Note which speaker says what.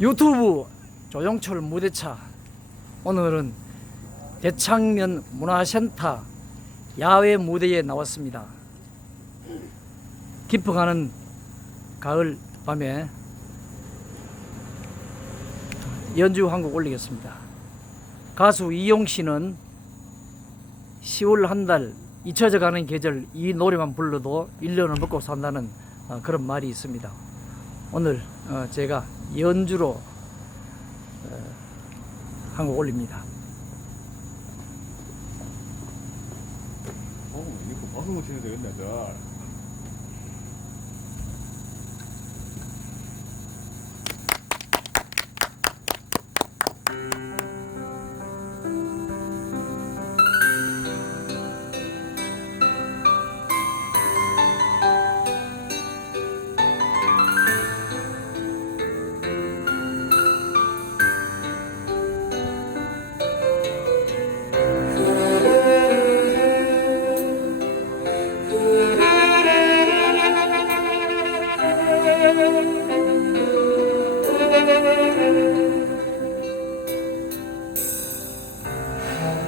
Speaker 1: 유튜브 조영철 무대차 오늘은 대창면 문화센터 야외 무대에 나왔습니다. 깊어가는 가을 밤에 연주 한 곡 올리겠습니다. 가수 이용 씨는 10월 한 달 잊혀져 가는 계절 이 노래만 불러도 1년을 먹고 산다는 어, 그런 말이 있습니다. 오늘 어, 제가 연주로 한 곡 올립니다.
Speaker 2: 어, 이거 방송 치면 되겠네, 저.